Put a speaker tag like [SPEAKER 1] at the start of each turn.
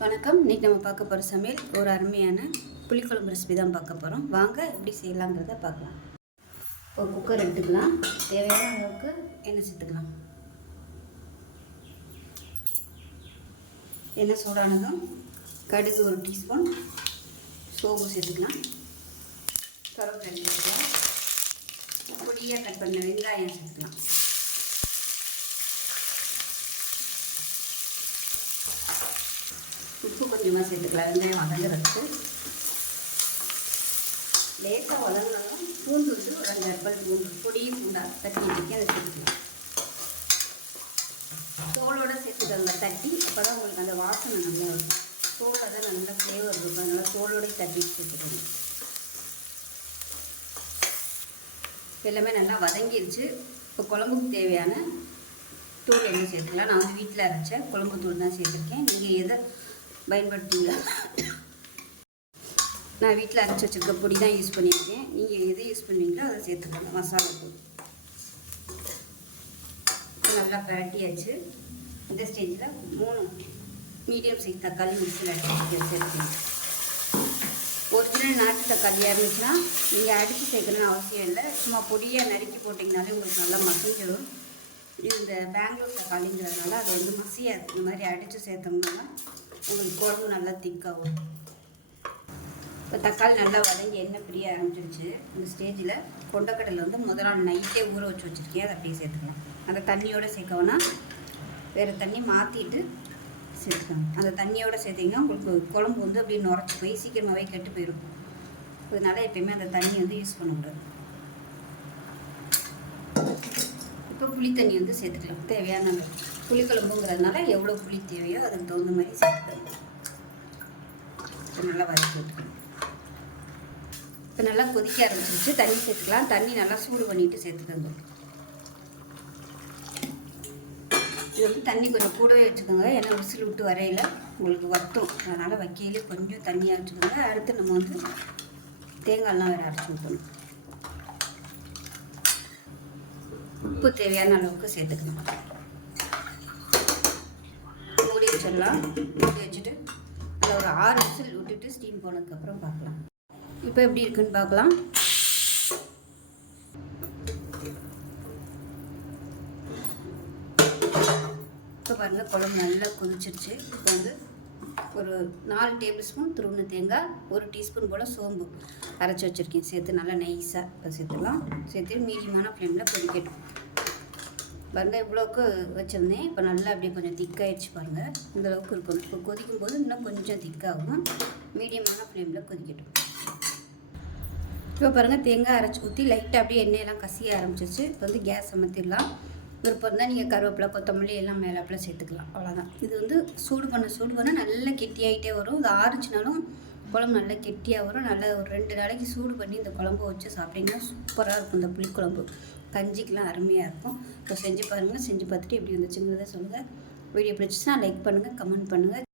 [SPEAKER 1] வணக்கம் இன்றைக்கி நம்ம பார்க்க போகிற சமையல் ஒரு அருமையான புளிக்குழம்பு ரெசிபி தான் பார்க்க போகிறோம் வாங்க எப்படி செய்யலாங்கிறத பார்க்கலாம் இப்போ குக்கர் எடுத்துக்கலாம் தேவையான அளவுக்கு எண்ணெய் சேர்த்துக்கலாம் எண்ணெய் சூடானதும் கடுகு ஒரு டீஸ்பூன் சோம்பு சேர்த்துக்கலாம் கருவேப்பிலை சேர்த்துக்கலாம் பொடியாக கட் பண்ண வெங்காயம் சேர்த்துக்கலாம் கொஞ்சமாக சேர்த்துக்கலாம் வதங்க வச்சு லேசாக வதங்கினாலும் பூண்டு வந்து ஒரு ரெண்டு அற்பல் பூண்டு பொடி பூண்டா தட்டி வச்சு அதை சேர்த்துக்கலாம் தோலோடு சேர்த்துக்கோங்க தட்டி அப்போ தான் உங்களுக்கு அந்த வாசனை நல்லா இருக்கும் தான் நல்ல ஃப்ளேவர் இருக்கும் அதனால் தோலோடய தட்டி சேர்த்துக்கோங்க எல்லாமே நல்லா வதங்கிடுச்சு இப்போ குழம்புக்கு தேவையான தூள் எதுவும் சேர்த்துக்கலாம் நான் வந்து வீட்டில் அரைச்சேன் குழம்பு தூள் தான் சேர்த்துருக்கேன் நீங்கள் எதை பயன்படுத்திக்கலாம் நான் வீட்டில் அரைச்சி வச்சுருக்க பொடி தான் யூஸ் பண்ணியிருக்கேன் நீங்கள் எது யூஸ் பண்ணுவீங்களோ அதை சேர்த்துக்கலாம் மசாலா பொடி நல்லா ஆச்சு இந்த ஸ்டேஜில் மூணு மீடியம் சைஸ் தக்காளி மிக்சியில் சேர்த்துக்கலாம் ஒரு ஒரிஜினல் நாட்டு தக்காளி இருந்துச்சுன்னா நீங்கள் அடித்து சேர்க்கணும்னு அவசியம் இல்லை சும்மா பொடியாக நறுக்கி போட்டிங்கனாலே உங்களுக்கு நல்லா மசிஞ்சிடும் இந்த பெங்களூர் தக்காளிங்கிறதுனால அது வந்து மசியாது இந்த மாதிரி அடித்து சேர்த்தோம்னா உங்களுக்கு குழம்பு நல்லா திக்காகும் இப்போ தக்காளி நல்லா வதங்கி எண்ணெய் பிரிய ஆரம்பிச்சிருச்சு இந்த ஸ்டேஜில் கொண்டக்கடலை வந்து முதல் நாள் நைட்டே ஊற வச்சு வச்சுருக்கேன் அதை அப்படியே சேர்த்துக்கலாம் அந்த தண்ணியோடு சேர்க்கணும்னா வேறு தண்ணி மாற்றிட்டு சேர்த்துக்கணும் அந்த தண்ணியோடு சேர்த்திங்கன்னா உங்களுக்கு குழம்பு வந்து அப்படியே நுரைச்சி போய் சீக்கிரமாகவே கெட்டு போயிருக்கும் அதனால எப்பயுமே அந்த தண்ணி வந்து யூஸ் பண்ணக்கூடாது இப்போ புளி தண்ணி வந்து சேர்த்துக்கலாம் தேவையான குழம்புங்கிறதுனால எவ்வளோ புளி தேவையோ அதுக்கு தகுந்த மாதிரி சேர்த்துக்கலாம் நல்லா வதக்கி விட்டுக்கணும் இப்போ நல்லா கொதிக்க ஆரம்பிச்சிருச்சு தண்ணி சேர்த்துக்கலாம் தண்ணி நல்லா சூடு பண்ணிவிட்டு சேர்த்துக்கோங்க இது வந்து தண்ணி கொஞ்சம் கூடவே வச்சுக்கோங்க ஏன்னா விசில் விட்டு வரையில் உங்களுக்கு வத்தும் அதனால் வைக்கையிலே கொஞ்சம் தண்ணியாக வச்சுக்கோங்க அடுத்து நம்ம வந்து தேங்காய்லாம் வேறு அரைச்சி ஊற்றணும் உப்பு தேவையான அளவுக்கு சேர்த்துக்கணும் மூடி வச்சிடலாம் மூடி வச்சுட்டு அதில் ஒரு ஆறு விசில் விட்டுட்டு ஸ்டீம் போனதுக்கப்புறம் பார்க்கலாம் இப்போ எப்படி இருக்குன்னு பார்க்கலாம் இப்போ பாருங்கள் குழம்பு நல்லா கொதிச்சிருச்சு இப்போ வந்து ஒரு நாலு டேபிள் ஸ்பூன் துருவண தேங்காய் ஒரு டீஸ்பூன் போல் சோம்பு அரைச்சி வச்சுருக்கேன் சேர்த்து நல்லா நைஸாக சேர்த்துக்கலாம் சேர்த்து மீடியமான ஃப்ளேமில் கொதிக்கட்டும் பாருங்கள் இவ்வளோக்கு வச்சுருந்தேன் இப்போ நல்லா அப்படியே கொஞ்சம் திக்காகிடுச்சு பாருங்கள் இந்த அளவுக்கு இருக்கும் இப்போ கொதிக்கும் போது இன்னும் கொஞ்சம் திக்காகும் மீடியமான ஃப்ளேமில் கொதிக்கட்டும் இப்போ பாருங்கள் தேங்காய் அரைச்சி ஊற்றி லைட்டாக அப்படியே எண்ணெயெல்லாம் கசிய ஆரம்பிச்சிச்சு இப்போ வந்து கேஸ் அமர்த்திடலாம் விருப்பம் இருந்தால் நீங்கள் கருவேப்பிலை கொத்தமல்லி எல்லாம் மேலாப்பில் சேர்த்துக்கலாம் அவ்வளோதான் இது வந்து சூடு பண்ண சூடு பண்ணால் நல்லா கெட்டியாகிட்டே வரும் இது ஆரிச்சினாலும் குழம்பு நல்லா கெட்டியாக வரும் நல்லா ஒரு ரெண்டு நாளைக்கு சூடு பண்ணி இந்த குழம்பு வச்சு சாப்பிட்டிங்கன்னா சூப்பராக இருக்கும் இந்த புளிக்குழம்பு கஞ்சிக்கெலாம் அருமையாக இருக்கும் இப்போ செஞ்சு பாருங்கள் செஞ்சு பார்த்துட்டு எப்படி வந்துச்சுங்கிறத சொல்லுங்கள் வீடியோ பிடிச்சிச்சுன்னா லைக் பண்ணுங்கள் கமெண்ட் பண்ணுங்கள்